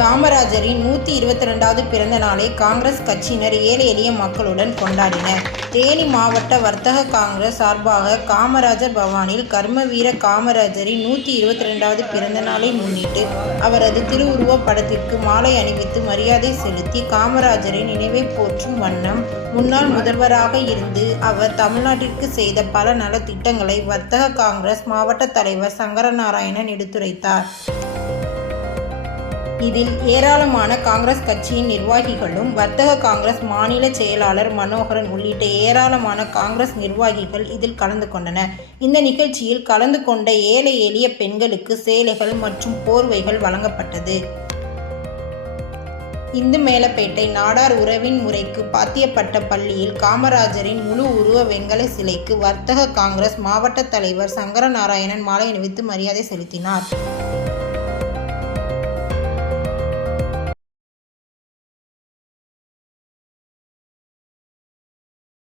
காமராஜரின் நூற்றி இருபத்தி ரெண்டாவது பிறந்த நாளை காங்கிரஸ் கட்சியினர் ஏழை எளிய மக்களுடன் கொண்டாடினர். தேனி மாவட்ட வர்த்தக காங்கிரஸ் சார்பாக காமராஜர் பவானில் கர்மவீர காமராஜரின் நூற்றி இருபத்தி ரெண்டாவது பிறந்த நாளை முன்னிட்டு அவரது திருவுருவப் படத்திற்கு மாலை அணிவித்து மரியாதை செலுத்தி காமராஜரை நினைவை போற்றும் வண்ணம் முன்னாள் முதல்வராக இருந்து அவர் தமிழ்நாட்டிற்கு செய்த பல நலத்திட்டங்களை வர்த்தக காங்கிரஸ் மாவட்ட தலைவர் சங்கரநாராயணன் எடுத்துரைத்தார். இதில் ஏராளமான காங்கிரஸ் கட்சியின் நிர்வாகிகளும் வர்த்தக காங்கிரஸ் மாநில செயலாளர் மனோகரன் உள்ளிட்ட ஏராளமான காங்கிரஸ் நிர்வாகிகள் இதில் கலந்து கொண்டனர். இந்த நிகழ்ச்சியில் கலந்து கொண்ட ஏழை எளிய பெண்களுக்கு சேலைகள் மற்றும் போர்வைகள் வழங்கப்பட்டது. இந்து மேலப்பேட்டை நாடார் உறவின் முறைக்கு பாத்தியப்பட்ட பள்ளியில் காமராஜரின் முழு உருவ வெங்கல சிலைக்கு வர்த்தக காங்கிரஸ் மாவட்ட தலைவர் சங்கரநாராயணன் மாலை அணிவித்து மரியாதை செலுத்தினார்.